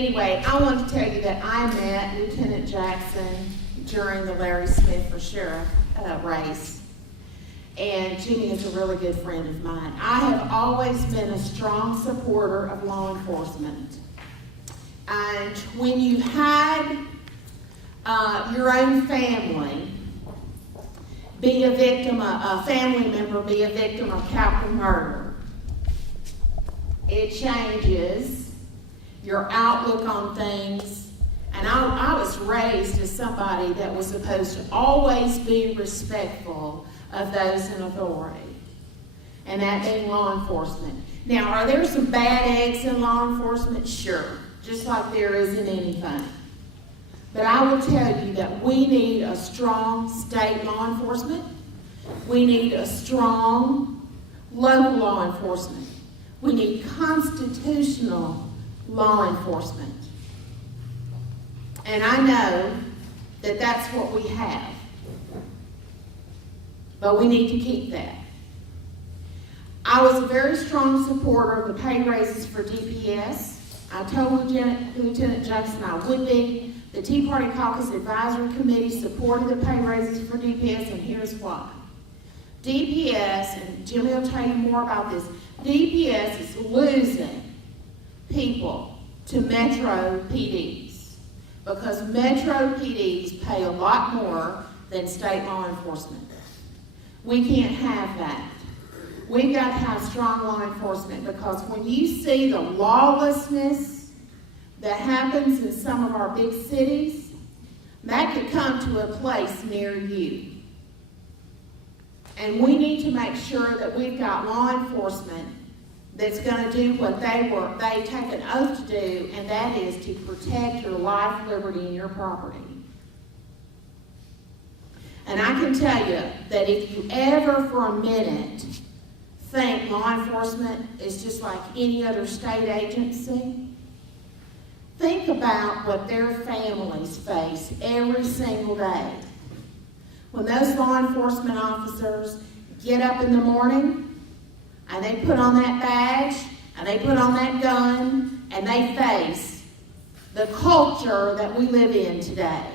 Anyway, I want to tell you that I met Lieutenant Jackson during the Larry Smith for Sheriff race. And Jimmy is a really good friend of mine. I have always been a strong supporter of law enforcement. And when you had your own family be a victim, a family member be a victim of capital murder, it changes your outlook on things. And I was raised as somebody that was supposed to always be respectful of those in authority, and that being law enforcement. Now, are there some bad eggs in law enforcement? Sure, just like there is in anything. But I will tell you that we need a strong state law enforcement. We need a strong local law enforcement. We need constitutional law enforcement. And I know that that's what we have. But we need to keep that. I was a very strong supporter of the pay raises for DPS. I told Lieutenant Jackson I would be. The Tea Party Caucus Advisory Committee supported the pay raises for DPS, and here's why. DPS, and Jimmy will tell you more about this, DPS is losing people to Metro PDs because Metro PDs pay a lot more than state law enforcement. We can't have that. We've got to have strong law enforcement because when you see the lawlessness that happens in some of our big cities, that could come to a place near you. And we need to make sure that we've got law enforcement that's going to do what they take an oath to do, and that is to protect your life, liberty, and your property. And I can tell you that if you ever for a minute think law enforcement is just like any other state agency, think about what their families face every single day. When those law enforcement officers get up in the morning and they put on that badge and they put on that gun and they face the culture that we live in today.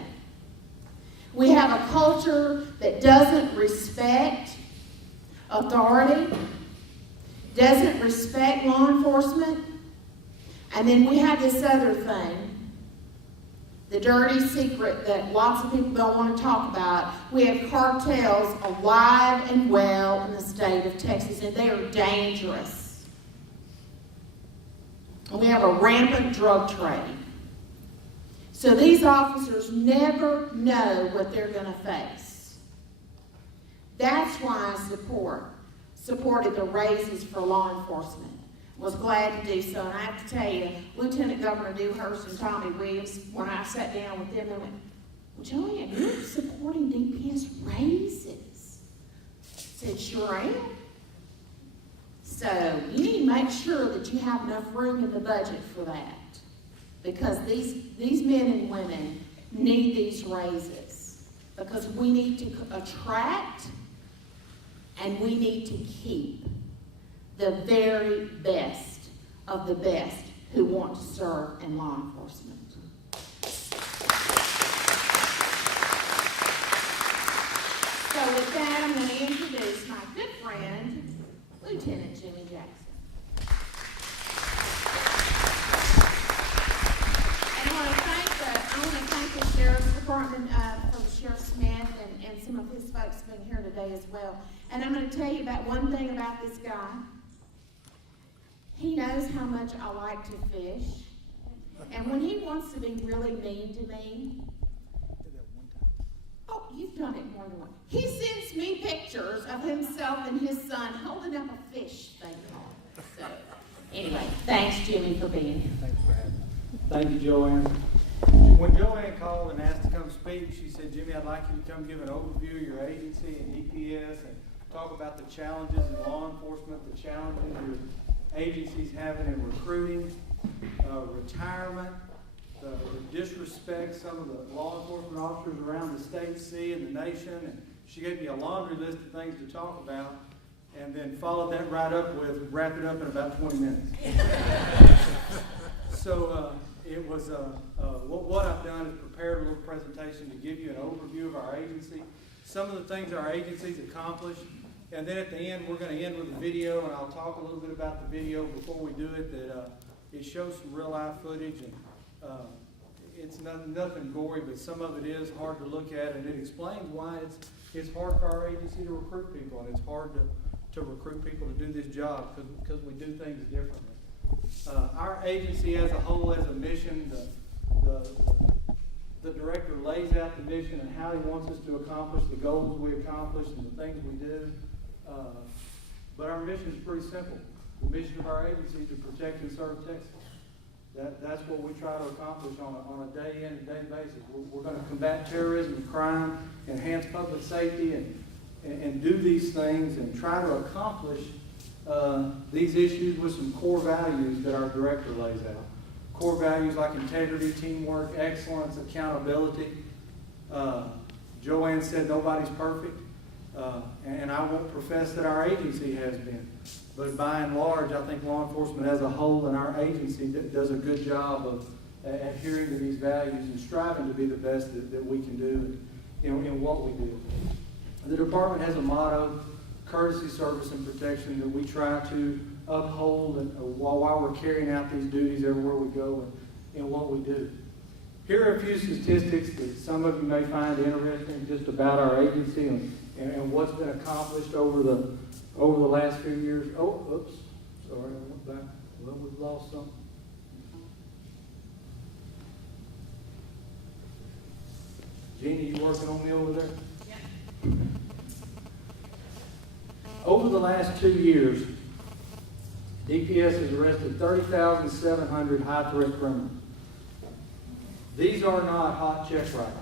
We have a culture that doesn't respect authority, doesn't respect law enforcement, and then we have this other thing, the dirty secret that lots of people don't want to talk about. We have cartels alive and well in the state of Texas, and they are dangerous. And we have a rampant drug trade. So these officers never know what they're going to face. That's why I supported the raises for law enforcement. Was glad to do so. And I have to tell you, Lieutenant Governor Dewhurst and Tommy Williams, when I sat down with them, they went, "Well, Joanne, you're supporting DPS raises." I said, "Sure am." So you need to make sure that you have enough room in the budget for that. Because these men and women need these raises. Because we need to attract and we need to keep the very best of the best who want to serve in law enforcement. So with that, I'm going to introduce my good friend, Lieutenant Jimmy Jackson. I want to thank the Sheriff's Department for Sheriff Smith and some of his folks being here today as well. And I'm going to tell you about one thing about this guy. He knows how much I like to fish. And when he wants to be really mean to me, oh, you've done it more than once. He sends me pictures of himself and his son holding up a fish thing. So, anyway, thanks, Jimmy, for being here. Thanks for having me. Thank you, Joanne. When Joanne called and asked to come speak, she said, "Jimmy, I'd like you to come give an overview of your agency and DPS and talk about the challenges in law enforcement, the challenges your agency's having in recruiting, retirement, the disrespect some of the law enforcement officers around the state see and the nation." And she gave me a laundry list of things to talk about, and then followed that right up with wrap it up in about 20 minutes. So it was, what I've done is prepared a little presentation to give you an overview of our agency, some of the things our agency's accomplished, and then at the end, we're going to end with a video, and I'll talk a little bit about the video before we do it, that it shows some real-life footage, and it's nothing gory, but some of it is hard to look at, and it explains why it's hard for our agency to recruit people, and it's hard to recruit people to do this job because we do things differently. Our agency as a whole has a mission. The director lays out the mission and how he wants us to accomplish the goals we accomplish and the things we do. But our mission is pretty simple. The mission of our agency is to protect and serve Texas. That's what we try to accomplish on a day in and day basis. We're going to combat terrorism and crime, enhance public safety, and do these things and try to accomplish these issues with some core values that our director lays out. Core values like integrity, teamwork, excellence, accountability. Joanne said nobody's perfect, and I won't profess that our agency has been. But by and large, I think law enforcement as a whole and our agency does a good job of adhering to these values and striving to be the best that we can do in what we do. The department has a motto, courtesy, service, and protection, that we try to uphold while we're carrying out these duties everywhere we go and what we do. Here are a few statistics that some of you may find interesting just about our agency and what's been accomplished over the last few years. Oh, oops, sorry, I went back. Well, we've lost something. Jeannie, you working on me over there? Yeah. Over the last 2 years, DPS has arrested 30,700 high-threat criminals. These are not hot check writers.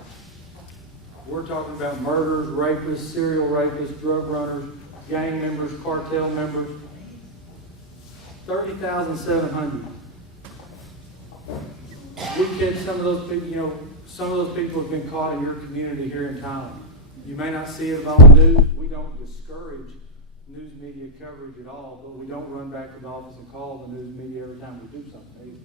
We're talking about murderers, rapists, serial rapists, drug runners, gang members, cartel members. 30,700. We catch some of those people, some of those people have been caught in your community here in Thailand. You may not see it on the news. We don't discourage news media coverage at all, but we don't run back to the office and call the news media every time we do something either.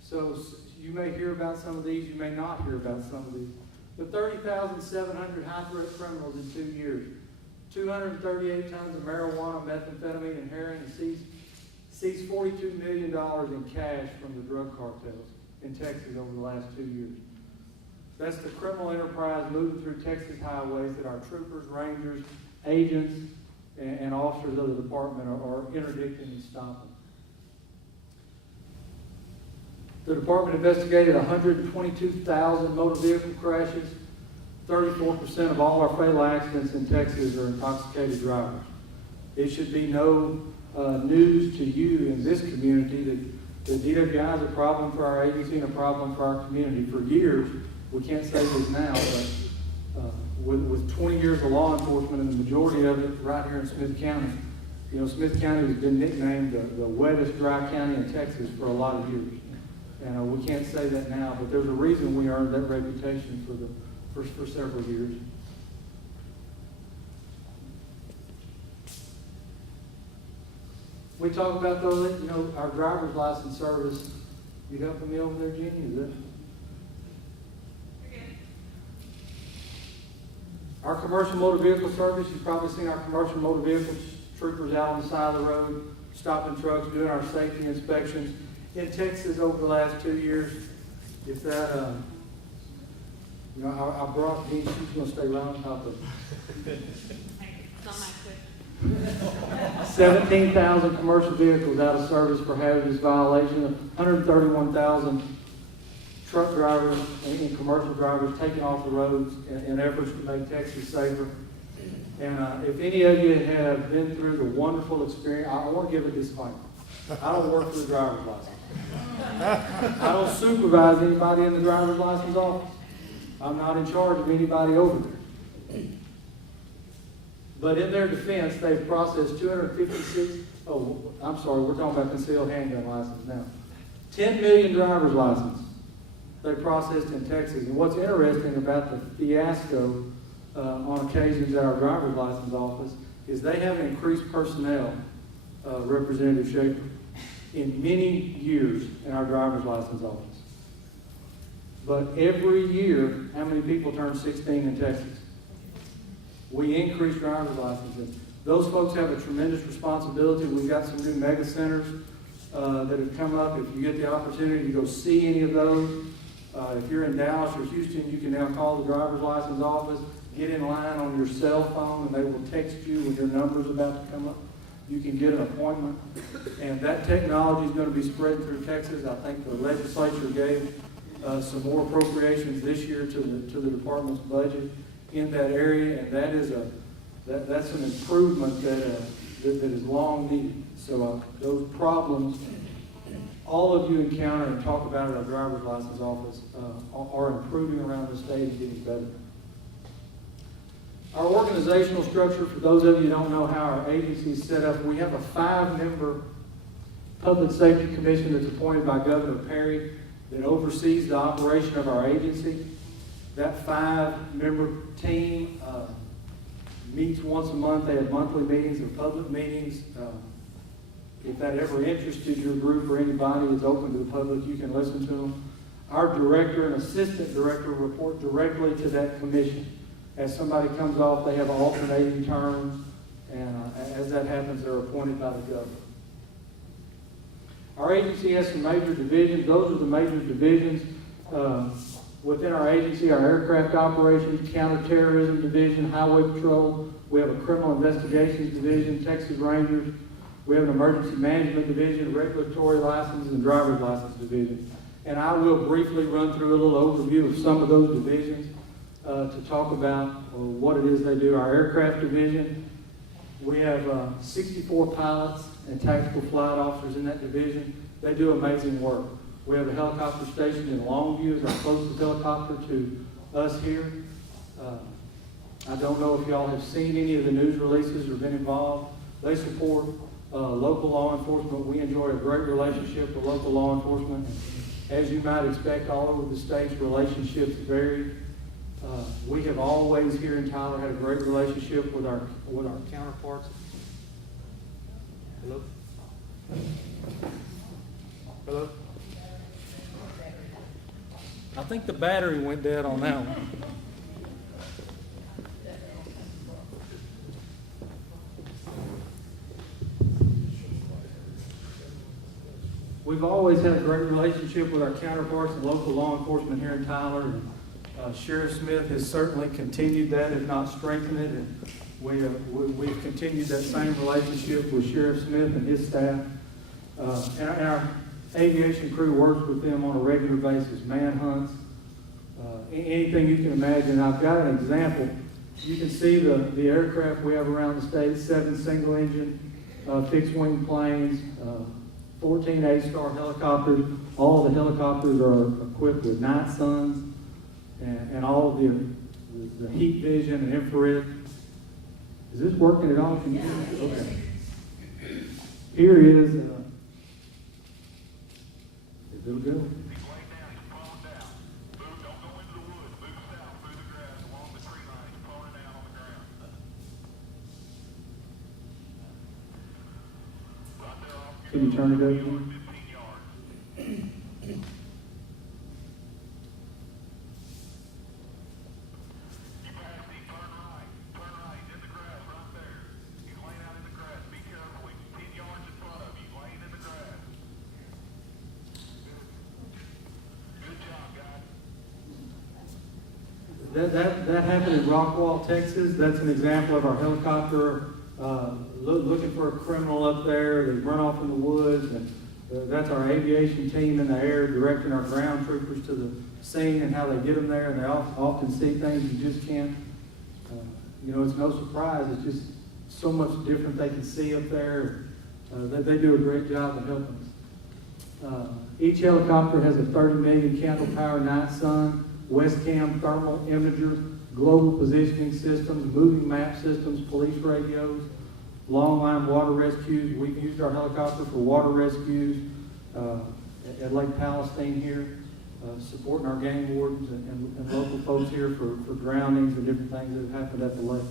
So you may hear about some of these, you may not hear about some of these. But 30,700 high-threat criminals in 2 years. 238 tons of marijuana, methamphetamine, and heroin, and seized $42 million in cash from the drug cartels in Texas over the last 2 years. That's the criminal enterprise moving through Texas highways that our troopers, rangers, agents, and officers of the department are interdicting and stopping. The department investigated 122,000 motor vehicle crashes. 34% of all our fatal accidents in Texas are intoxicated drivers. It should be no news to you in this community that DWI is a problem for our agency and a problem for our community. For years, we can't say this now, but with 20 years of law enforcement and the majority of it right here in Smith County, Smith County has been nicknamed the wettest dry county in Texas for a lot of years. And we can't say that now, but there's a reason we earned that reputation for several years. We talk about our driver's license service. You helping me over there, Jeannie? Is that? Our commercial motor vehicle service, you've probably seen our commercial motor vehicle troopers out on the side of the road, stopping trucks, doing our safety inspections. In Texas over the last 2 years, if that, I brought Dean, she's going to stay right on top of it. 17,000 commercial vehicles out of service for hazardous violation, 131,000 truck drivers and commercial drivers taken off the roads in efforts to make Texas safer. And if any of you have been through the wonderful experience, I want to give a disclaimer. I don't work for the driver's license. I don't supervise anybody in the driver's license office. I'm not in charge of anybody over there. But in their defense, they've processed 256, we're talking about concealed handgun license now. 10 million driver's licenses they processed in Texas. And what's interesting about the fiasco on occasions at our driver's license office is they have increased personnel, Representative Schaefer, in many years in our driver's license office. But every year, how many people turn 16 in Texas? We increase driver's licenses. Those folks have a tremendous responsibility. We've got some new mega centers that have come up. If you get the opportunity to go see any of those, if you're in Dallas or Houston, you can now call the driver's license office, get in line on your cell phone, and they will text you when your number's about to come up. You can get an appointment. And that technology is going to be spread through Texas. I think the legislature gave some more appropriations this year to the department's budget in that area, and that's an improvement that is long needed. So those problems all of you encounter and talk about at our driver's license office are improving around the state and getting better. Our organizational structure, for those of you who don't know how our agency is set up, we have a 5-member public safety commission that's appointed by Governor Perry that oversees the operation of our agency. That 5-member team meets once a month. They have monthly meetings and public meetings. If that ever interested your group or anybody, it's open to the public. You can listen to them. Our director and assistant director report directly to that commission. As somebody comes off, they have alternating terms, and as that happens, they're appointed by the governor. Our agency has some major divisions. Those are the major divisions within our agency: our aircraft operations, counterterrorism division, highway patrol. We have a criminal investigations division, Texas Rangers. We have an emergency management division, regulatory license, and driver's license division. And I will briefly run through a little overview of some of those divisions to talk about what it is they do. Our aircraft division, we have 64 pilots and tactical flight officers in that division. They do amazing work. We have a helicopter station in Longview as our closest helicopter to us here. I don't know if y'all have seen any of the news releases or been involved. They support local law enforcement. We enjoy a great relationship with local law enforcement. As you might expect, all over the states, relationships vary. We have always here in Tyler had a great relationship with our counterparts. Hello? Hello? I think the battery went dead on that one. We've always had a great relationship with our counterparts and local law enforcement here in Tyler. And Sheriff Smith has certainly continued that, if not strengthened it. And we've continued that same relationship with Sheriff Smith and his staff. And our aviation crew works with them on a regular basis, manhunts, anything you can imagine. I've got an example. You can see the aircraft we have around the state: 7 single-engine fixed-wing planes, 14 A-Star helicopters. All of the helicopters are equipped with night suns and all of the heat vision and infrared. Is this working at all? Can you hear me? Okay. Here is. It'll go. Can you turn it over? That happened in Rockwall, Texas. That's an example of our helicopter looking for a criminal up there. They run off in the woods, and that's our aviation team in the air directing our ground troopers to the scene and how they get them there. And they often see things you just can't. It's no surprise. It's just so much different they can see up there. They do a great job of helping us. Each helicopter has a 30 million candle power night sun, Westcam thermal imager, global positioning systems, moving map systems, police radios, long line water rescues. We've used our helicopter for water rescues at Lake Palestine here, supporting our game wardens and local folks here for drownings and different things that have happened at the lake.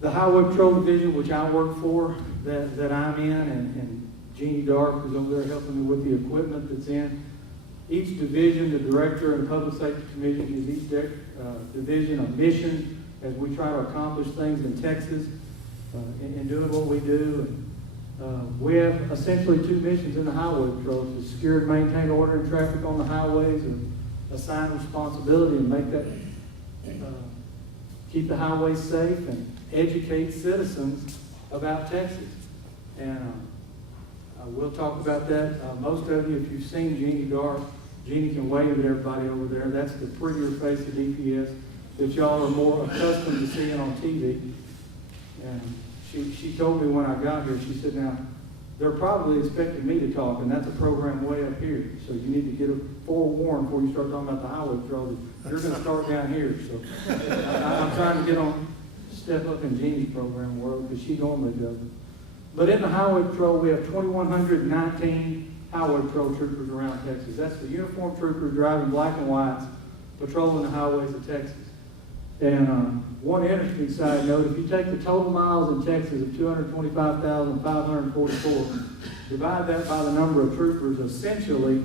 The Highway Patrol Division, which I work for, that I'm in, and Jeannie Dark is over there helping me with the equipment that's in. Each division, the director and the public safety committee gives each division a mission as we try to accomplish things in Texas in doing what we do. We have essentially two missions in the highway patrol: to secure and maintain order and traffic on the highways, and assign responsibility and make that keep the highways safe and educate citizens about Texas. And we'll talk about that. Most of you, if you've seen Jeannie Dark, Jeannie can wave at everybody over there. That's the prettier face of DPS that y'all are more accustomed to seeing on TV. And she told me when I got here, she said, now, they're probably expecting me to talk, and that's a program way up here. So you need to get forewarned before you start talking about the highway patrol. You're going to start down here. So I'm trying to step up in Jeannie's program world, because she normally does it. But in the highway patrol, we have 2,119 highway patrol troopers around Texas. That's the uniformed troopers driving black and whites, patrolling the highways of Texas. And one interesting side note, if you take the total miles in Texas of 225,544, divide that by the number of troopers, essentially,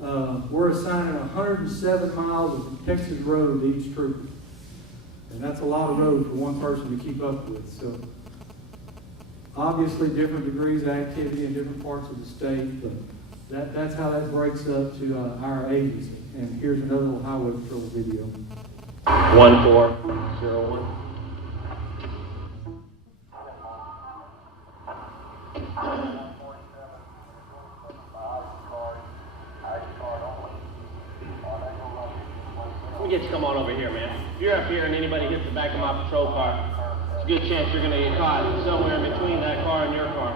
we're assigning 107 miles of Texas road to each trooper. And that's a lot of road for one person to keep up with. So obviously different degrees of activity in different parts of the state, but that's how that breaks up to our agency. And here's another little highway patrol video. 1401. Let me get you come on over here, man. If you're up here and anybody hits the back of my patrol car, it's a good chance you're going to get caught somewhere in between that car and your car.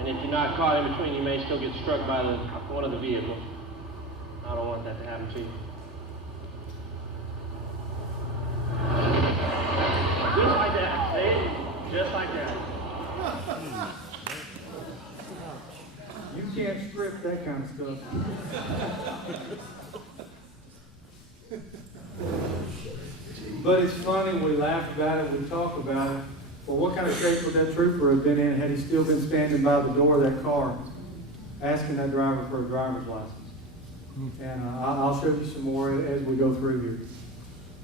And if you're not caught in between, you may still get struck by one of the vehicles. I don't want that to happen to you. Just like that. See? Just like that. You can't script that kind of stuff. But it's funny, we laugh about it, we talk about it. Well, what kind of shape would that trooper have been in had he still been standing by the door of that car asking that driver for a driver's license? And I'll show you some more as we go through here.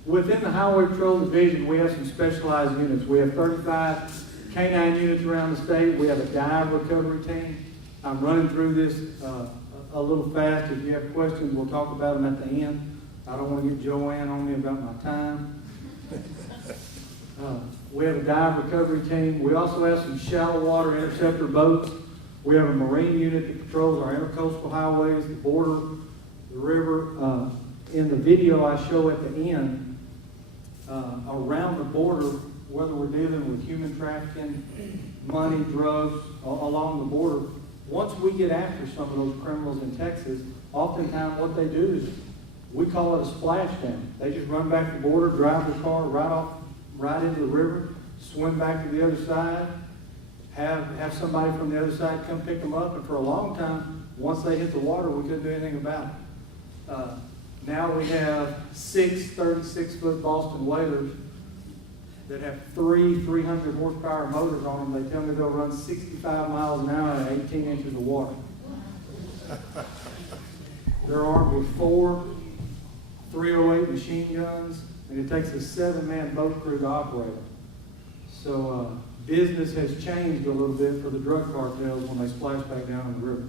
Within the Highway Patrol Division, we have some specialized units. We have 35 K-9 units around the state. We have a dive recovery team. I'm running through this a little fast. If you have questions, we'll talk about them at the end. I don't want to get Joanne on me about my time. We have a dive recovery team. We also have some shallow water interceptor boats. We have a marine unit that patrols our intercoastal highways, the border, the river. In the video I show at the end, around the border, whether we're dealing with human trafficking, money, drugs, along the border, once we get after some of those criminals in Texas, oftentimes what they do is, we call it a splashdown. They just run back the border, drive the car right into the river, swim back to the other side, have somebody from the other side come pick them up, and for a long time, once they hit the water, we couldn't do anything about it. Now we have 6 36-foot Boston Whalers that have 300 horsepower motors on them. They tell me they'll run 65 miles an hour at 18 inches of water. They're armed with 4 308 machine guns, and it takes a 7-man boat crew to operate them. So business has changed a little bit for the drug cartels when they splash back down in the river.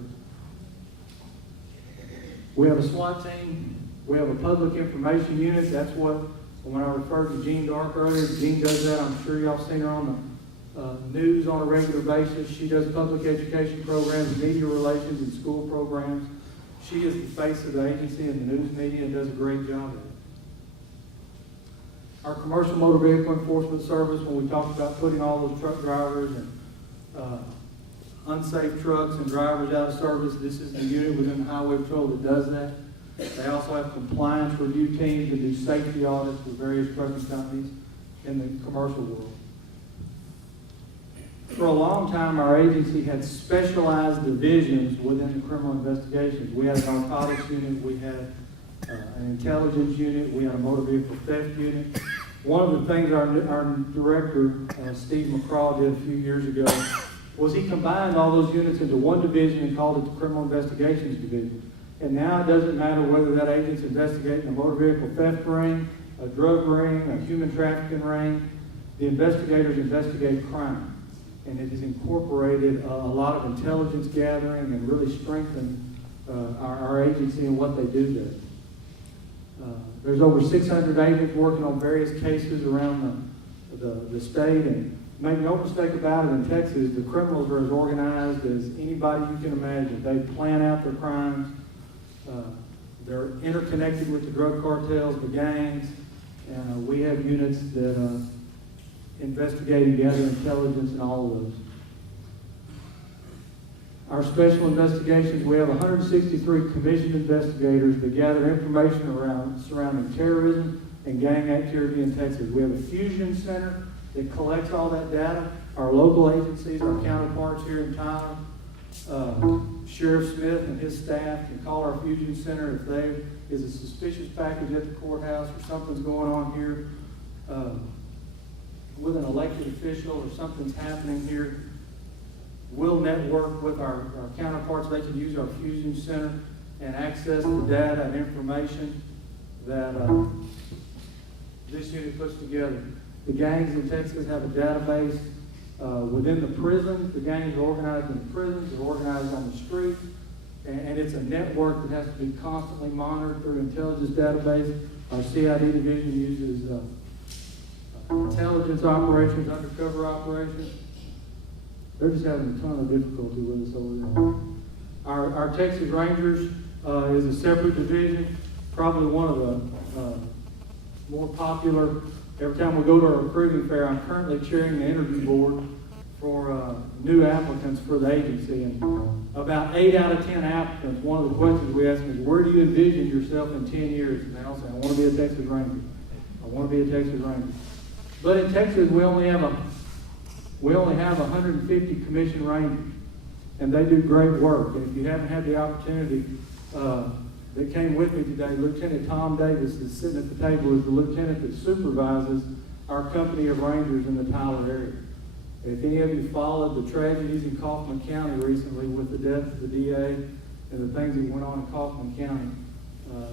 We have a SWAT team. We have a public information unit. That's what, when I referred to Jean Dark earlier, Jean does that. I'm sure y'all seen her on the news on a regular basis. She does public education programs, media relations, and school programs. She is the face of the agency and the news media and does a great job at it. Our commercial motor vehicle enforcement service, when we talked about putting all those truck drivers and unsafe trucks and drivers out of service, this is the unit within the Highway Patrol that does that. They also have compliance review teams that do safety audits with various trucking companies in the commercial world. For a long time, our agency had specialized divisions within the criminal investigations. We had a narcotics unit, we had an intelligence unit, we had a motor vehicle theft unit. One of the things our director, Steve McCraw, did a few years ago was he combined all those units into one division and called it the Criminal Investigations Division. And now it doesn't matter whether that agent's investigating a motor vehicle theft ring, a drug ring, a human trafficking ring. The investigators investigate crime. And it has incorporated a lot of intelligence gathering and really strengthened our agency and what they do there. There's over 600 agents working on various cases around the state, and make no mistake about it, in Texas, the criminals are as organized as anybody you can imagine. They plan out their crimes. They're interconnected with the drug cartels, the gangs, and we have units that investigate and gather intelligence and all of those. Our special investigations, we have 163 commissioned investigators that gather information surrounding terrorism and gang activity in Texas. We have a fusion center that collects all that data. Our local agencies, our counterparts here in Tyler, Sheriff Smith and his staff can call our fusion center if there is a suspicious package at the courthouse or something's going on here with an elected official or something's happening here. We'll network with our counterparts. They can use our fusion center and access the data and information that this unit puts together. The gangs in Texas have a database within the prisons. The gangs are organized in the prisons. They're organized on the street. And it's a network that has to be constantly monitored through intelligence database. Our CID division uses intelligence operations, undercover operations. They're just having a ton of difficulty with us over there. Our Texas Rangers is a separate division, probably one of the more popular. Every time we go to a recruiting fair, I'm currently chairing the interview board for new applicants for the agency. And about 8 out of 10 applicants, one of the questions we ask them is, where do you envision yourself in 10 years? And they'll say, I want to be a Texas Ranger. I want to be a Texas Ranger. But in Texas, we only have 150 commissioned Rangers, and they do great work. And if you haven't had the opportunity, that came with me today, Lieutenant Tom Davis is sitting at the table as the lieutenant that supervises our company of Rangers in the Tyler area. If any of you followed the tragedies in Kaufman County recently with the death of the DA and the things that went on in Kaufman County,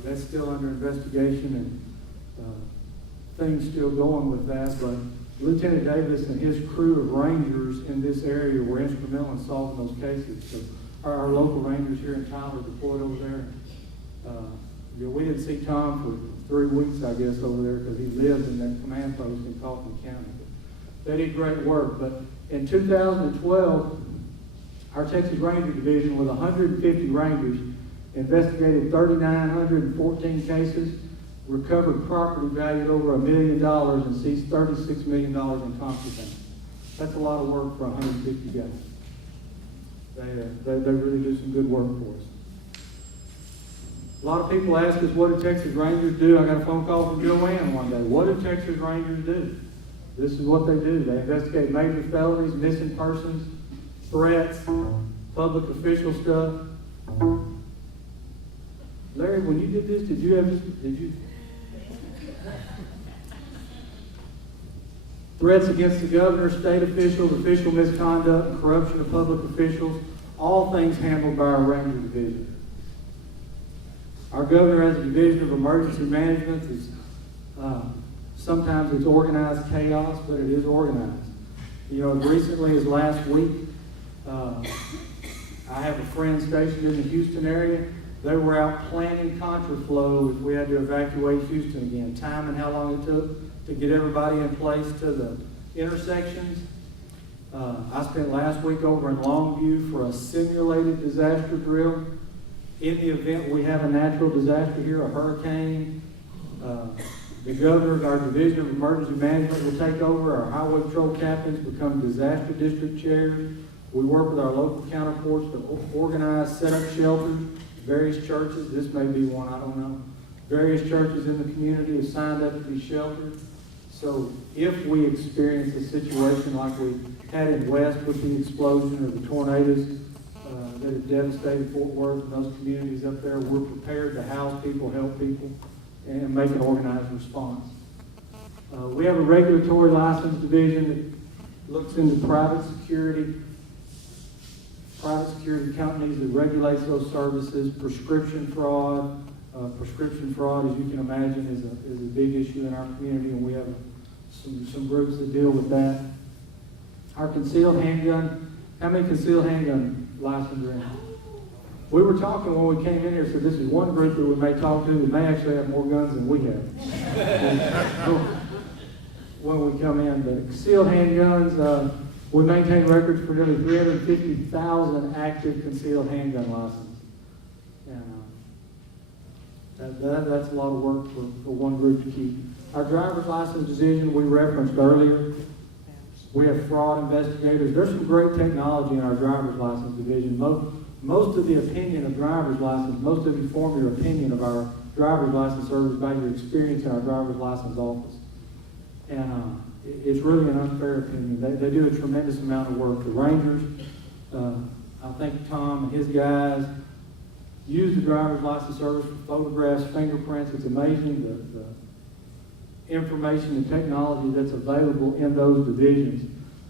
that's still under investigation and things still going with that. But Lieutenant Davis and his crew of Rangers in this area were instrumental in solving those cases. So our local Rangers here in Tyler deployed over there. We didn't see Tom for 3 weeks, I guess, over there because he lived in that command post in Kaufman County. But they did great work. But in 2012, our Texas Ranger Division with 150 Rangers investigated 3,914 cases, recovered property valued over $1 million, and seized $36 million in contraband. That's a lot of work for 150 guys. They really do some good work for us. A lot of people ask us, what do Texas Rangers do? I got a phone call from Joanne one day. What do Texas Rangers do? This is what they do. They investigate major felonies, missing persons, threats, public official stuff. Larry, when you did this, did you threats against the governor, state officials, official misconduct, and corruption of public officials, all things handled by our Ranger Division. Our governor has a division of emergency management. Sometimes it's organized chaos, but it is organized. You know, as recently as last week, I have a friend stationed in the Houston area. They were out planning contraflow if we had to evacuate Houston again. Time and how long it took to get everybody in place to the intersections. I spent last week over in Longview for a simulated disaster drill. In the event we have a natural disaster here, a hurricane, the governor of our Division of Emergency Management will take over. Our highway patrol captains become disaster district chairs. We work with our local counterparts to organize, set up shelters. Various churches, this may be one, I don't know. Various churches in the community have signed up to be sheltered. So if we experience a situation like we had in West with the explosion or the tornadoes that have devastated Fort Worth and those communities up there, we're prepared to house people, help people, and make an organized response. We have a regulatory license division that looks into private security, private security companies that regulates those services, prescription fraud. Prescription fraud, as you can imagine, is a big issue in our community, and we have some groups that deal with that. Our concealed handgun, how many concealed handgun licenses are in? We were talking when we came in here, so this is one group that we may talk to that may actually have more guns than we have. When we come in, but concealed handguns, we maintain records for nearly 350,000 active concealed handgun licenses. And that's a lot of work for one group to keep. Our driver's license division we referenced earlier. We have fraud investigators. There's some great technology in our driver's license division. Most of the opinion of driver's license, most of you form your opinion of our driver's license service by your experience in our driver's license office. And it's really an unfair opinion. They do a tremendous amount of work. The Rangers, I think Tom and his guys use the driver's license service for photographs, fingerprints. It's amazing the information and technology that's available in those divisions.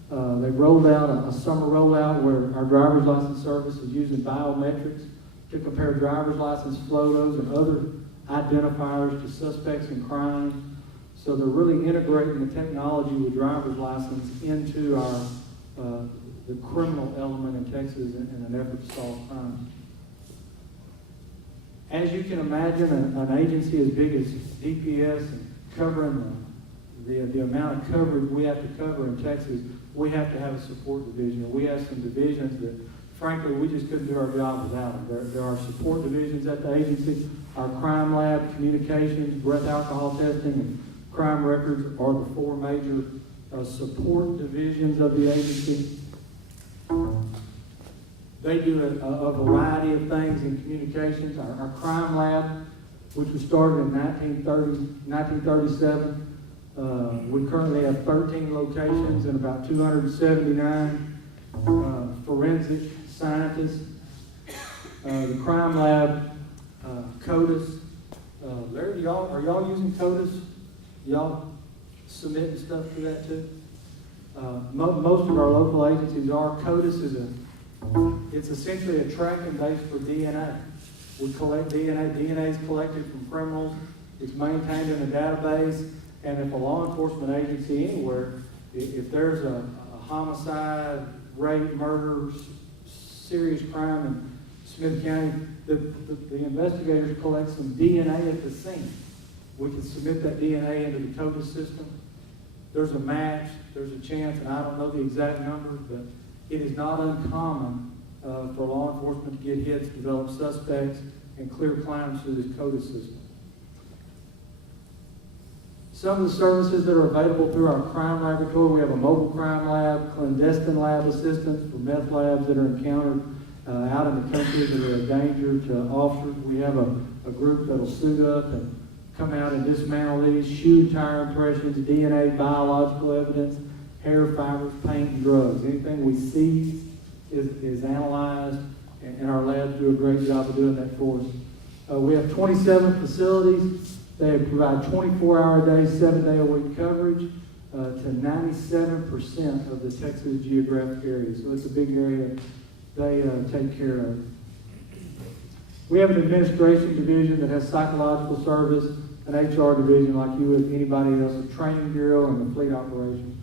They rolled out a summer rollout where our driver's license service is using biometrics to compare driver's license photos and other identifiers to suspects in crime. So they're really integrating the technology with driver's license into the criminal element in Texas in an effort to solve crime. As you can imagine, an agency as big as DPS and covering the amount of coverage we have to cover in Texas, we have to have a support division. We have some divisions that, frankly, we just couldn't do our job without them. There are support divisions at the agency. Our crime lab, communications, breath alcohol testing, and crime records are the four major support divisions of the agency. They do a variety of things in communications. Our crime lab, which was started in 1937, we currently have 13 locations and about 279 forensic scientists. The crime lab, CODIS. Larry, are y'all using CODIS? Y'all submitting stuff to that too? Most of our local agencies are. CODIS it's essentially a tracking base for DNA. We collect DNA. DNA is collected from criminals. It's maintained in a database. And if a law enforcement agency anywhere, if there's a homicide, rape, murder, serious crime in Smith County, the investigators collect some DNA at the scene. We can submit that DNA into the CODIS system. There's a match, there's a chance, and I don't know the exact numbers, but it is not uncommon for law enforcement to get hits, develop suspects, and clear crimes through this CODIS system. Some of the services that are available through our crime laboratory, we have a mobile crime lab, clandestine lab assistance for meth labs that are encountered out in the country that are a danger to officers. We have a group that will suit up and come out and dismantle these, shoe tire impressions, DNA, biological evidence, hair fibers, paint, and drugs. Anything we seize is analyzed, and our labs do a great job of doing that for us. We have 27 facilities. They provide 24-hour-a-day, 7-day-a-week coverage to 97% of the Texas geographic area. So it's a big area they take care of. We have an administration division that has psychological service, an HR division like you would anybody else, a training bureau, and a fleet operation.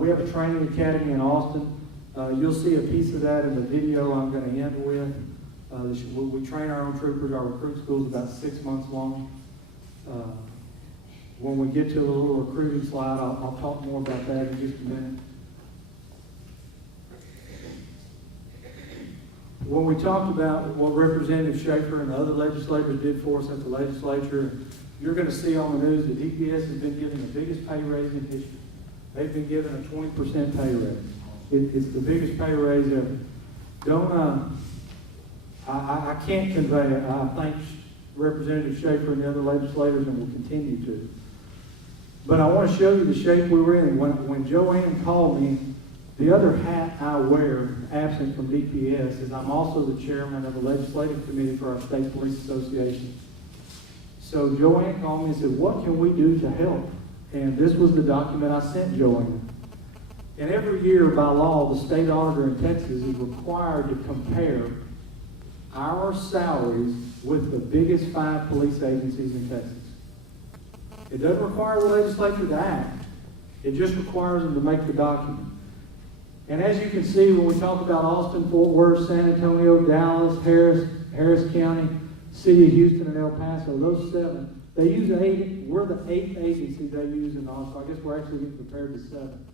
We have a training academy in Austin. You'll see a piece of that in the video I'm going to end with. We train our own troopers. Our recruit school is about 6 months long. When we get to the little recruiting slide, I'll talk more about that in just a minute. When we talked about what Representative Schaefer and the other legislators did for us at the legislature, you're going to see on the news that DPS has been given the biggest pay raise in history. They've been given a 20% pay raise. It's the biggest pay raise ever. I can't convey it. I thank Representative Schaefer and the other legislators, and will continue to. But I want to show you the shape we were in. When Joanne called me, the other hat I wear, absent from DPS, is I'm also the chairman of the legislative committee for our state police association. So Joanne called me and said, what can we do to help? And this was the document I sent Joanne. And every year by law, the state auditor in Texas is required to compare our salaries with the biggest 5 police agencies in Texas. It doesn't require the legislature to act. It just requires them to make the document. And as you can see, when we talk about Austin, Fort Worth, San Antonio, Dallas, Harris County, City of Houston, and El Paso, those 7, they use we're the 8th agency they use in Austin. I guess we're actually getting prepared to 7.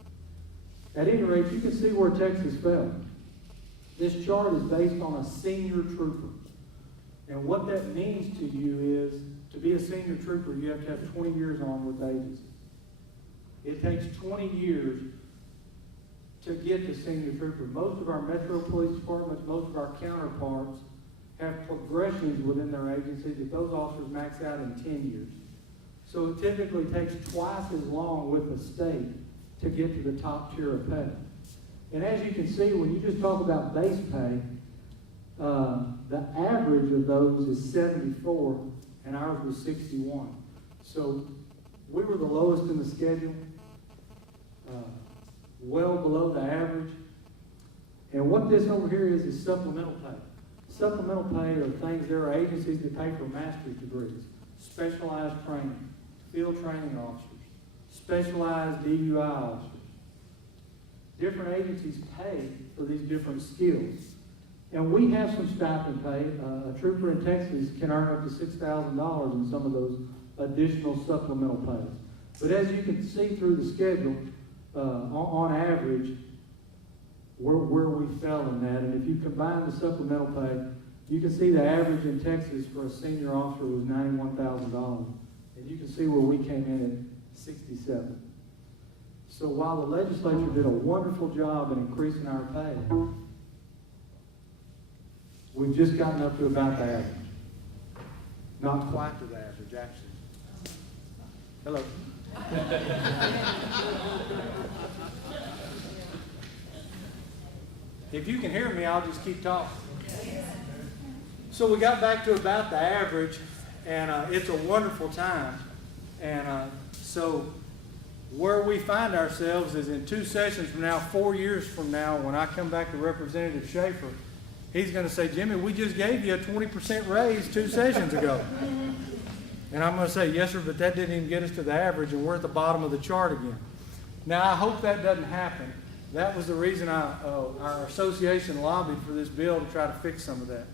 At any rate, you can see where Texas fell. This chart is based on a senior trooper. And what that means to you is, to be a senior trooper, you have to have 20 years on with the agency. It takes 20 years to get to senior trooper. Most of our metro police departments, most of our counterparts have progressions within their agency that those officers max out in 10 years. So it typically takes twice as long with the state to get to the top tier of pay. And as you can see, when you just talk about base pay, the average of those is 74, and ours was 61. So we were the lowest in the schedule, well below the average. And what this over here is supplemental pay. Supplemental pay are things, there are agencies that pay for master's degrees, specialized training, field training officers, specialized DUI officers. Different agencies pay for these different skills. And we have some stipend pay. A trooper in Texas can earn up to $6,000 in some of those additional supplemental pays. But as you can see through the schedule, on average, where we fell in that. And if you combine the supplemental pay, you can see the average in Texas for a senior officer was $91,000. And you can see where we came in at 67. So while the legislature did a wonderful job in increasing our pay, we've just gotten up to about the average. Not quite to the average, actually. Hello. If you can hear me, I'll just keep talking. So we got back to about the average, and it's a wonderful time. And so where we find ourselves is in 2 sessions from now, 4 years from now, when I come back to Representative Schaefer, he's going to say, Jimmy, we just gave you a 20% raise 2 sessions ago. And I'm going to say, yes, sir, but that didn't even get us to the average, and we're at the bottom of the chart again. Now, I hope that doesn't happen. That was the reason our association lobbied for this bill to try to fix some of that.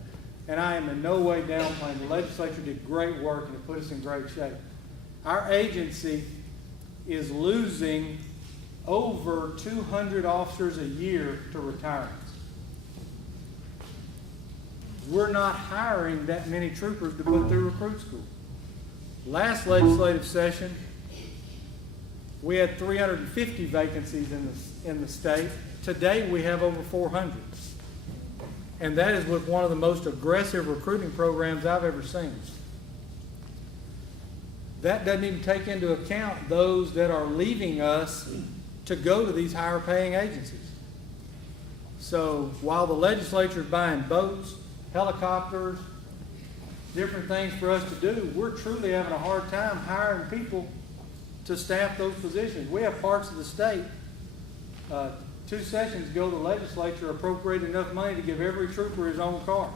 And I am in no way downplaying. The legislature did great work, and it put us in great shape. Our agency is losing over 200 officers a year to retirements. We're not hiring that many troopers to put through recruit school. Last legislative session, we had 350 vacancies in the state. Today, we have over 400. And that is with one of the most aggressive recruiting programs I've ever seen. That doesn't even take into account those that are leaving us to go to these higher paying agencies. So while the legislature is buying boats, helicopters, different things for us to do, we're truly having a hard time hiring people to staff those positions. We have parts of the state, 2 sessions ago, the legislature appropriated enough money to give every trooper his own car.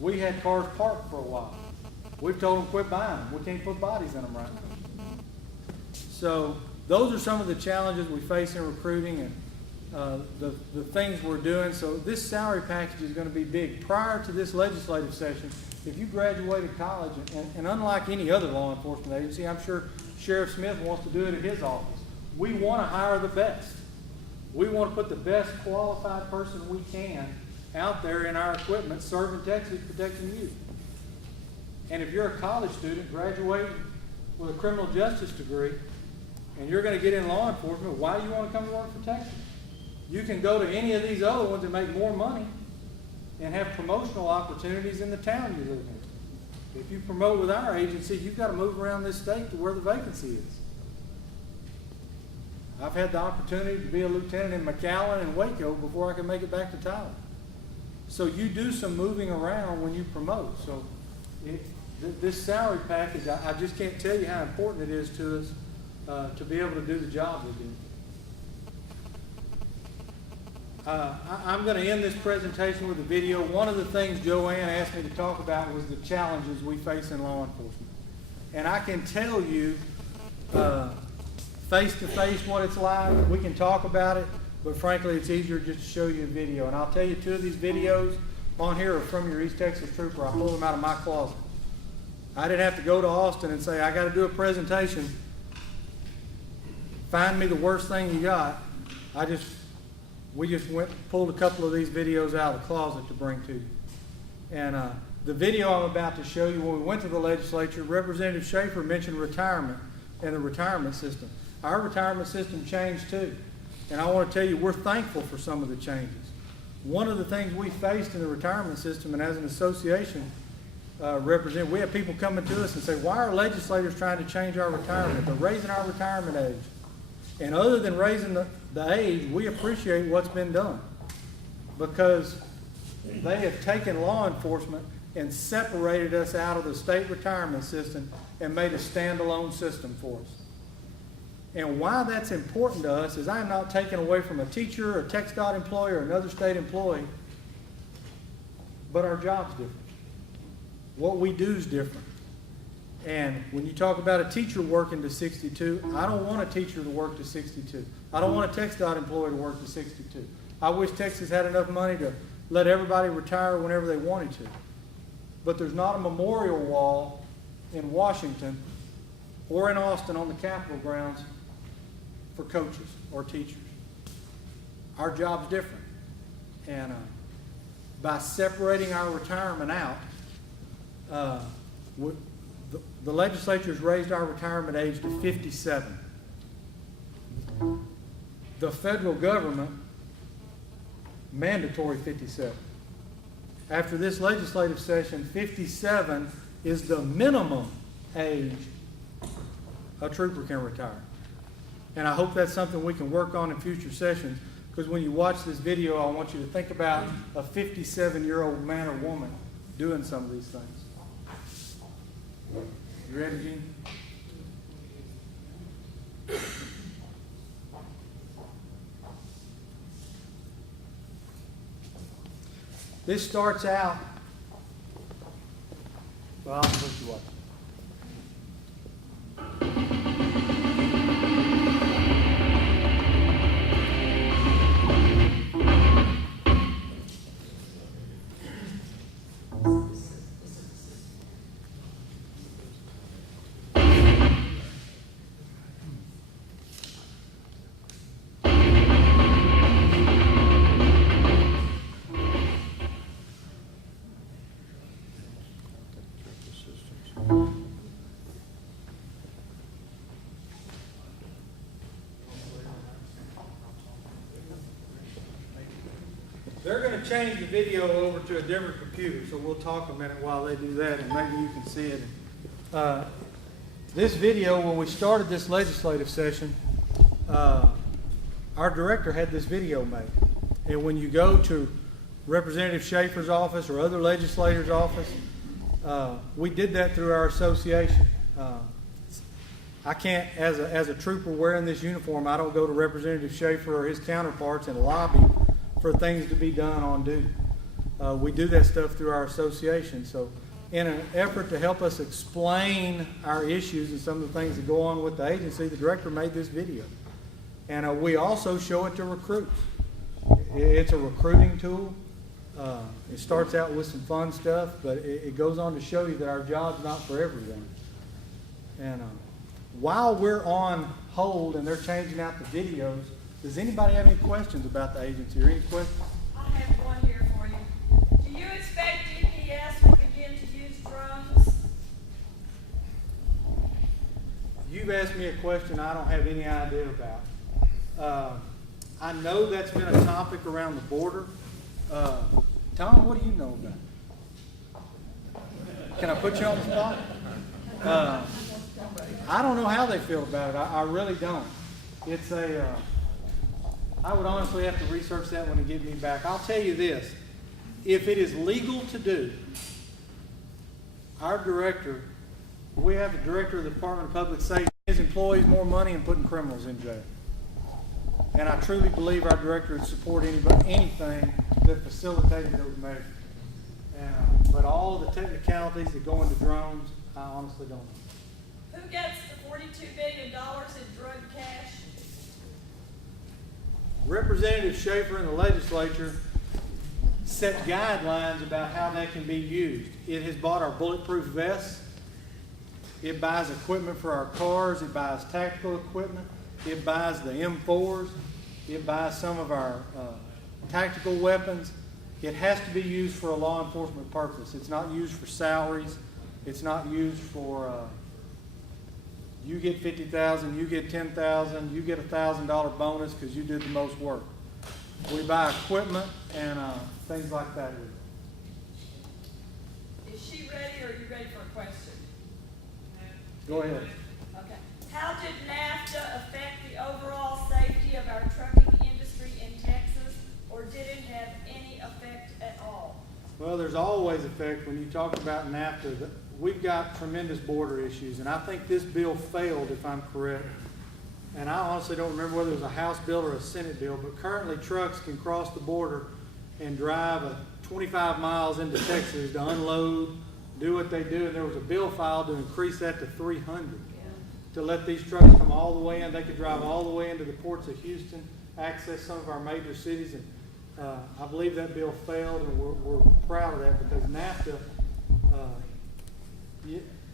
We had cars parked for a while. We've told them quit buying them. We can't put bodies in them right now. So those are some of the challenges we face in recruiting and the things we're doing. So this salary package is going to be big. Prior to this legislative session, if you graduated college, and unlike any other law enforcement agency, I'm sure Sheriff Smith wants to do it at his office. We want to hire the best. We want to put the best qualified person we can out there in our equipment serving Texas, protecting you. And if you're a college student graduating with a criminal justice degree and you're going to get in law enforcement, why do you want to come to work for Texas? You can go to any of these other ones and make more money and have promotional opportunities in the town you live in. If you promote with our agency, you've got to move around this state to where the vacancy is. I've had the opportunity to be a lieutenant in McAllen and Waco before I could make it back to Tyler. So you do some moving around when you promote. So this salary package, I just can't tell you how important it is to us to be able to do the job we do. I'm going to end this presentation with a video. One of the things Joanne asked me to talk about was the challenges we face in law enforcement. And I can tell you face to face what it's like. We can talk about it, but frankly it's easier just to show you a video. And I'll tell you, 2 of these videos on here are from your East Texas Trooper. I pulled them out of my closet. I didn't have to go to Austin and say, I got to do a presentation. Find me the worst thing you got. We just pulled a couple of these videos out of the closet to bring to you. And the video I'm about to show you, when we went to the legislature, Representative Schaefer mentioned retirement and the retirement system. Our retirement system changed too. And I want to tell you, we're thankful for some of the changes. One of the things we faced in the retirement system, and as an association we have people coming to us and say, why are legislators trying to change our retirement? They're raising our retirement age. And other than raising the age, we appreciate what's been done, because they have taken law enforcement and separated us out of the state retirement system and made a standalone system for us. And why that's important to us is I'm not taking away from a teacher, a TxDOT employee, or another state employee, but our job's different. What we do is different. And when you talk about a teacher working to 62, I don't want a teacher to work to 62. I don't want a TxDOT employee to work to 62. I wish Texas had enough money to let everybody retire whenever they wanted to. But there's not a memorial wall in Washington or in Austin on the Capitol grounds for coaches or teachers. Our job's different. And by separating our retirement out, the legislature's raised our retirement age to 57. The federal government, mandatory 57. After this legislative session, 57 is the minimum age a trooper can retire. And I hope that's something we can work on in future sessions, because when you watch this video, I want you to think about a 57-year-old man or woman doing some of these things. You ready, Gene? This starts out, well, I'll let you watch. They're going to change the video over to a different computer, so we'll talk a minute while they do that, and maybe you can see it. This video, when we started this legislative session, our director had this video made. And when you go to Representative Schaefer's office or other legislators' office, we did that through our association. I can't, as a trooper wearing this uniform, I don't go to Representative Schaefer or his counterparts and lobby for things to be done on duty. We do that stuff through our association. So in an effort to help us explain our issues and some of the things that go on with the agency, the director made this video. And we also show it to recruits. It's a recruiting tool. It starts out with some fun stuff, but it goes on to show you that our job's not for everyone. And while we're on hold and they're changing out the videos, does anybody have any questions about the agency or any questions? I have one here for you. Do you expect DPS will begin to use drones? You've asked me a question I don't have any idea about. I know that's been a topic around the border. Tom, what do you know about it? Can I put you on the spot? I don't know how they feel about it. I really don't. It's I would honestly have to research that one and get me back. I'll tell you this. If it is legal to do, our director, we have the director of the Department of Public Safety, his employees more money and putting criminals in jail. And I truly believe our director would support anything that facilitated those measures. But all the technicalities that go into drones, I honestly don't know. Who gets the $42 billion in drug cash? Representative Schaefer in the legislature set guidelines about how that can be used. It has bought our bulletproof vests. It buys equipment for our cars. It buys tactical equipment. It buys the M4s. It buys some of our tactical weapons. It has to be used for a law enforcement purpose. It's not used for salaries. It's not used for you get $50,000, you get $10,000, you get a $1,000 bonus because you did the most work. We buy equipment and things like that. Is she ready, or are you ready for a question? Go ahead. Okay. How did NAFTA affect the overall safety of our trucking industry in Texas, or did it have any effect at all? Well, there's always effect when you talk about NAFTA. We've got tremendous border issues, and I think this bill failed, if I'm correct. And I honestly don't remember whether it was a House bill or a Senate bill, but currently trucks can cross the border and drive 25 miles into Texas to unload, do what they do, and there was a bill filed to increase that to 300. To let these trucks come all the way in. They could drive all the way into the ports of Houston, access some of our major cities, and I believe that bill failed, and we're proud of that because NAFTA,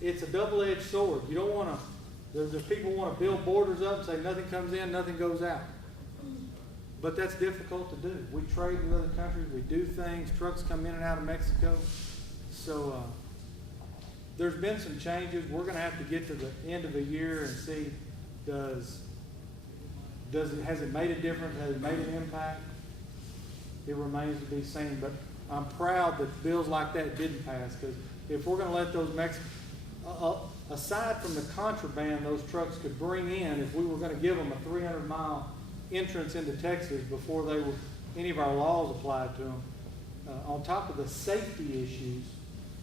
it's a double-edged sword. You don't want to, there's people want to build borders up and say nothing comes in, nothing goes out. But that's difficult to do. We trade with other countries, we do things, trucks come in and out of Mexico. So there's been some changes. We're going to have to get to the end of the year and see has it made a difference? Has it made an impact? It remains to be seen. But I'm proud that bills like that didn't pass, because if we're going to let those aside from the contraband those trucks could bring in, if we were going to give them a 300-mile entrance into Texas before any of our laws applied to them, on top of the safety issues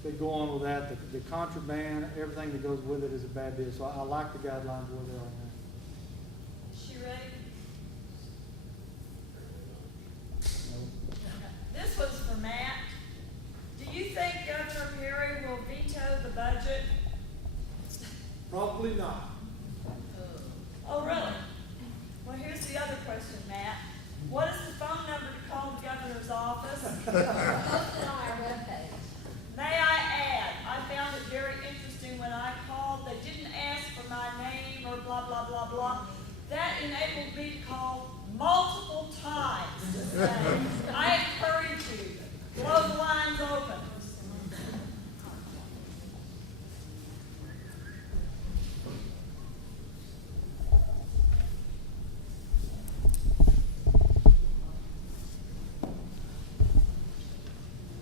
that go on with that, the contraband, everything that goes with it is a bad deal. So I like the guidelines where they are now. Is she ready? This was for Matt. Do you think Governor Perry will veto the budget? Probably not. Oh, really? Well, here's the other question, Matt. What is the phone number to call the governor's office? Posted on our webpage. May I add, I found it very interesting when I called, they didn't ask for my name or blah, blah, blah, blah. That enabled me to call multiple times today. I encourage you, blow the lines open.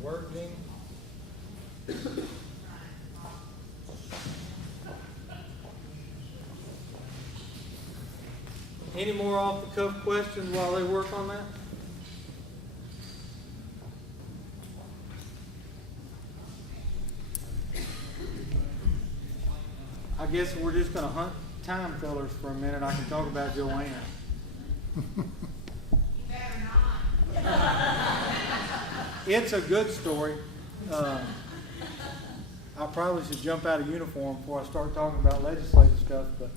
Working. Any more off-the-cuff questions while they work on that? I guess we're just going to hunt time fillers for a minute. I can talk about Joanne. It's a good story. I probably should jump out of uniform before I start talking about legislative stuff, but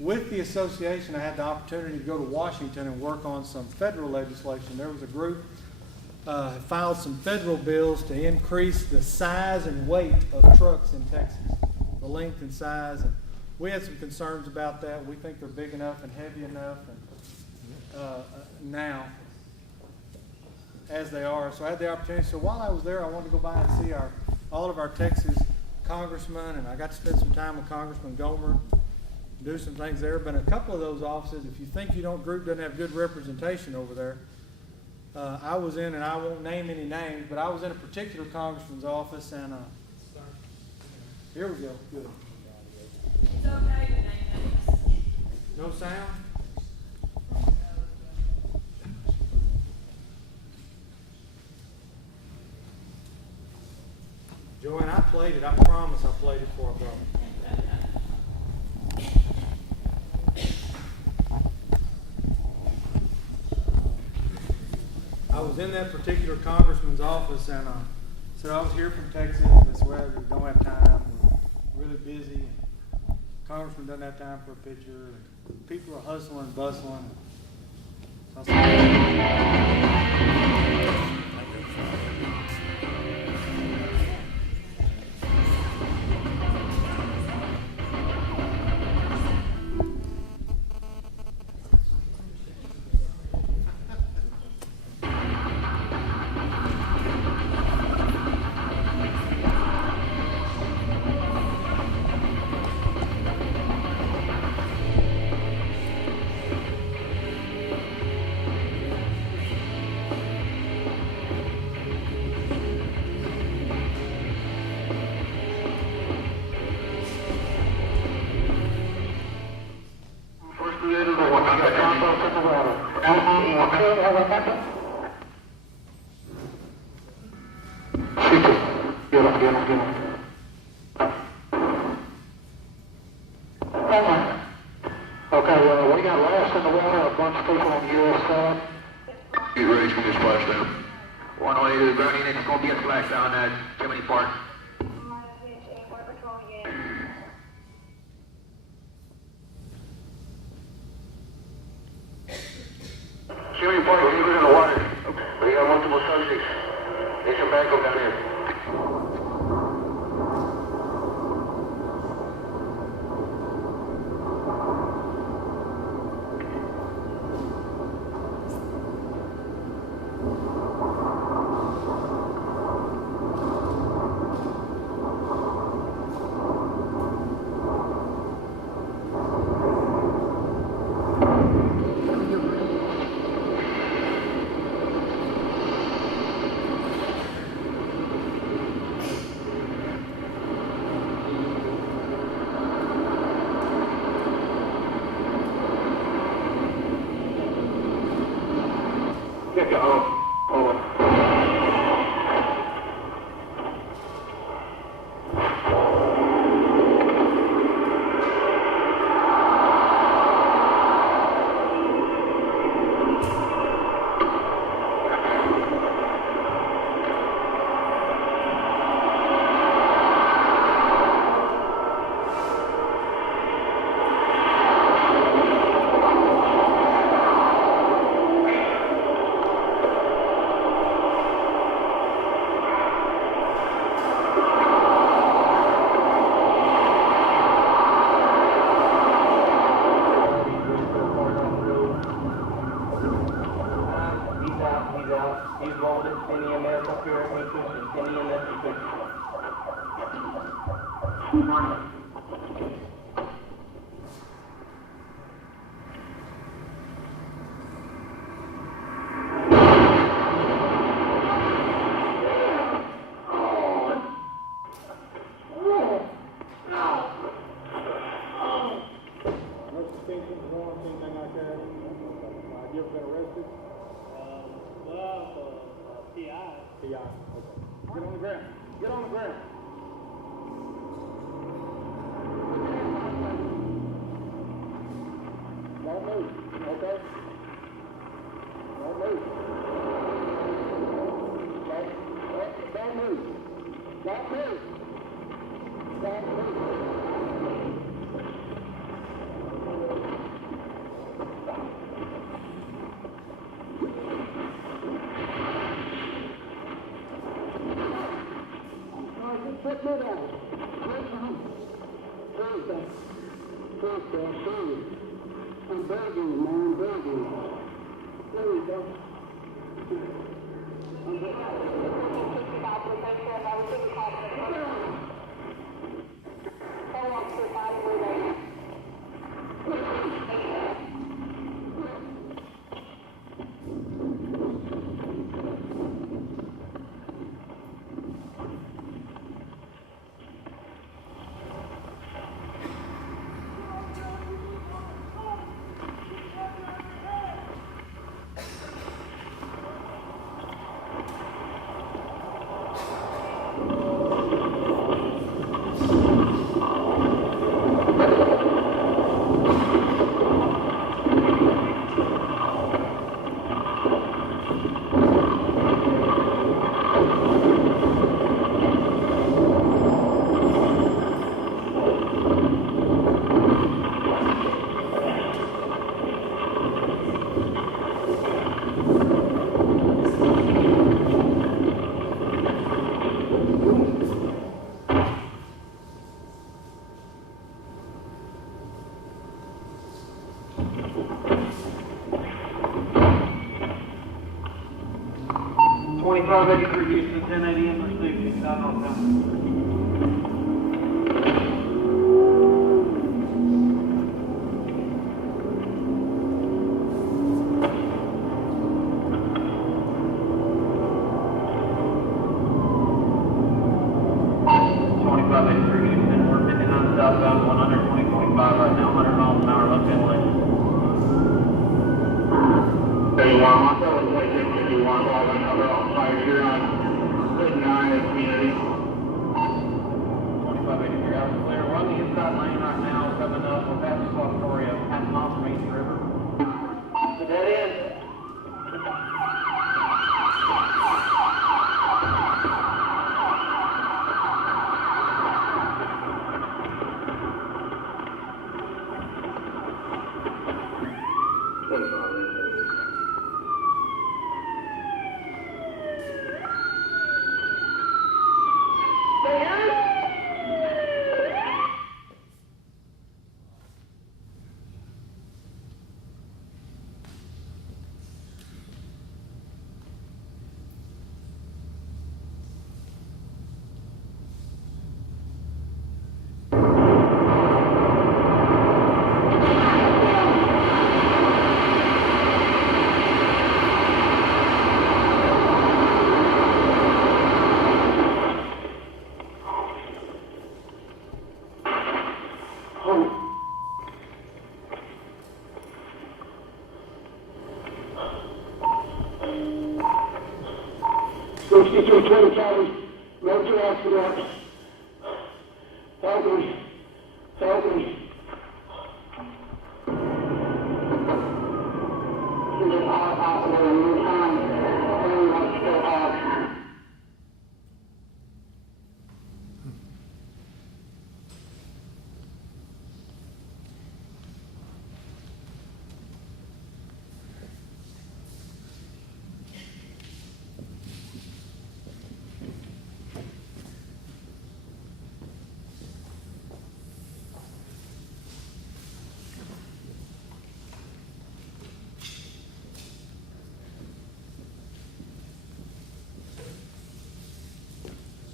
with the association, I had the opportunity to go to Washington and work on some federal legislation. There was a group filed some federal bills to increase the size and weight of trucks in Texas, the length and size. And we had some concerns about that. We think they're big enough and heavy enough, and now, as they are. So I had the opportunity. So while I was there, I wanted to go by and see all of our Texas congressmen, and I got to spend some time with Congressman Gomer, do some things there. But in a couple of those offices, if you think group doesn't have good representation over there, I was in, and I won't name any names, but I was in a particular congressman's office, and here we go. Good. It's okay to name names. No sound? Joanne, I played it. I promise I played it for a brother. was in that particular congressman's office and said, I was here from Texas. They swear we don't have time. We're really busy. Congressman doesn't have time for a picture. People are hustling and bustling. So I said, Okay, we got lost in the water, a bunch of people on the US side. Get ready for this splashdown. 182, ground unit, it's going to be a splashdown at Jiminy Park. Jiminy Park, we're in the water. We got multiple subjects. Need some backup down here. He's wanted. Any EMS up here? Any questions? Any EMS questions? no suspensions, warrants, anything like that? You ever been arrested? PI. PI. Okay. Get on the ground. Get on the ground. Don't move. Okay? Don't move. Don't move. Don't move. Don't move. Put me down. Put me down. Please, please. I'm begging you, man. I'm begging you. Please, don't. I'm begging you. 2583 Houston, 1080 in pursuit, south northbound. 2583 Houston, we're 59 southbound, 100, 2025 right now, 100 miles an hour left in lane. 31, Montel, 2651, while another on fire here on 59 community. 2583 out clear, we're on the inside lane right now, coming up, we're past Fostoria, half mile from East River. It's a dead end. Major accident. Help me. Help me. We get all out there in no time. Everyone still have.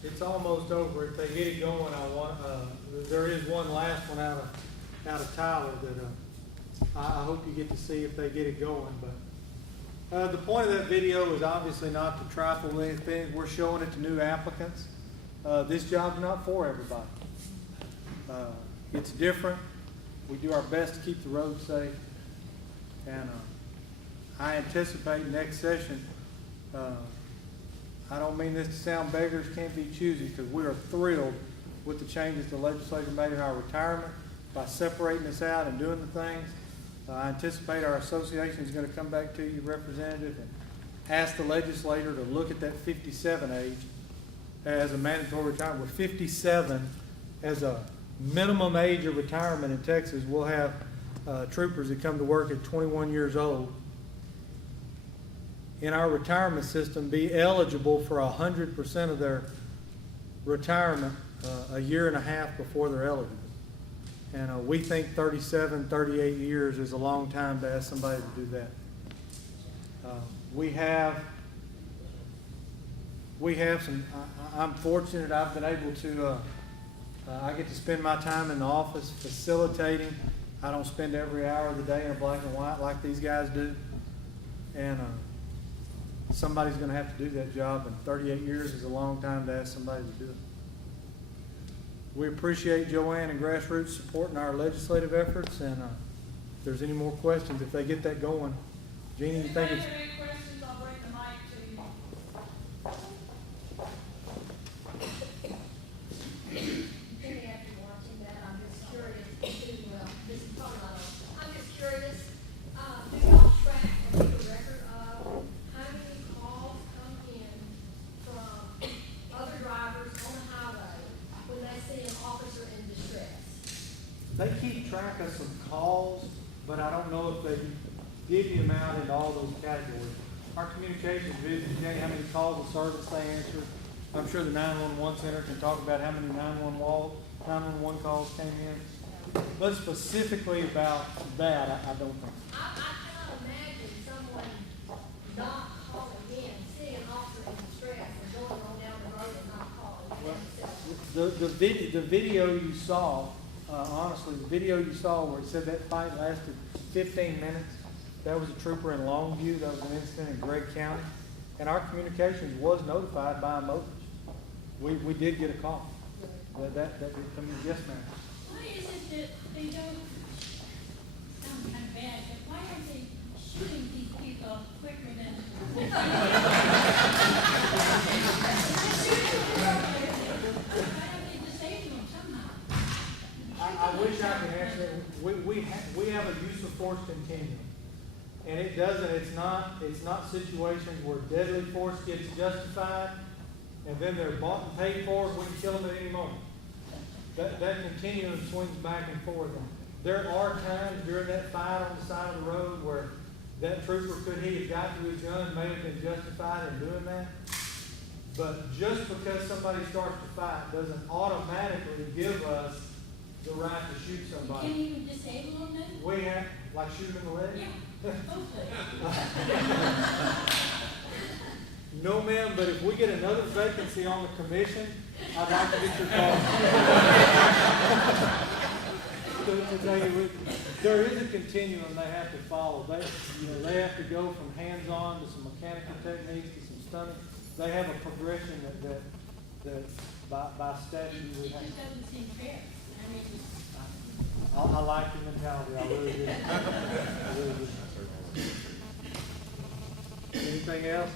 It's almost over. If they get it going, there is one last one out of Tyler that I hope you get to see if they get it going. But the point of that video is obviously not to trifle with anything. We're showing it to new applicants. This job's not for everybody. It's different. We do our best to keep the road safe. And I anticipate next session, I don't mean this to sound beggars can't be choosy, because we are thrilled with the changes the legislature made in our retirement by separating us out and doing the things. I anticipate our association is going to come back to you, representative, and ask the legislator to look at that 57 age as a mandatory retirement. With 57 as a minimum age of retirement in Texas, we'll have troopers that come to work at 21 years old in our retirement system be eligible for 100% of their retirement a year and a half before they're eligible. And we think 37, 38 years is a long time to ask somebody to do that. We have some, I'm fortunate I've been able to, I get to spend my time in the office facilitating. I don't spend every hour of the day in black and white like these guys do. And somebody's going to have to do that job, and 38 years is a long time to ask somebody to do it. We appreciate Joanne and Grassroots supporting our legislative efforts, and if there's any more questions, if they get that going. Jeannie, you think it's... Any questions, I'll bring the mic to you. Maybe after watching that, I'm just curious to, this is probably not on. I'm just curious, do y'all track or keep a record of how many calls come in from other drivers on the highway when they see an officer in distress? They keep track of some calls, but I don't know if they divvy them out into all those categories. Our communications division, how many calls of service they answer. I'm sure the 911 center can talk about how many 911 calls came in. But specifically about that, I don't think so. I cannot imagine someone not calling in, seeing an officer in distress. The video you saw, honestly, the video you saw where it said that fight lasted 15 minutes, that was a trooper in Longview. That was an incident in Gregg County. And our communications was notified by a motorist. We did get a call. That did come in. Yes, ma'am. Why is it that they don't, sounds kind of bad, but why aren't they shooting these people quicker than? Why don't they disable them somehow? I wish I could answer that. We have a use of force continuum. And it's not situations where deadly force gets justified and then they're bought and paid for, we can kill them at any moment. That continuum swings back and forth. There are times during that fight on the side of the road where that trooper, could he have got to his gun, may have been justified in doing that. But just because somebody starts to fight doesn't automatically give us the right to shoot You somebody. can't even disable them then? We have, like shoot them in the leg? Yeah, hopefully. No, ma'am, but if we get another vacancy on the commission, I'd like to get your call. To tell you, there is a continuum they have to follow. They have to go from hands-on to some mechanical techniques to some stunning. They have a progression that by statute we It have. just doesn't seem fair. I mean, I like your mentality, I really do. I really do. Anything else?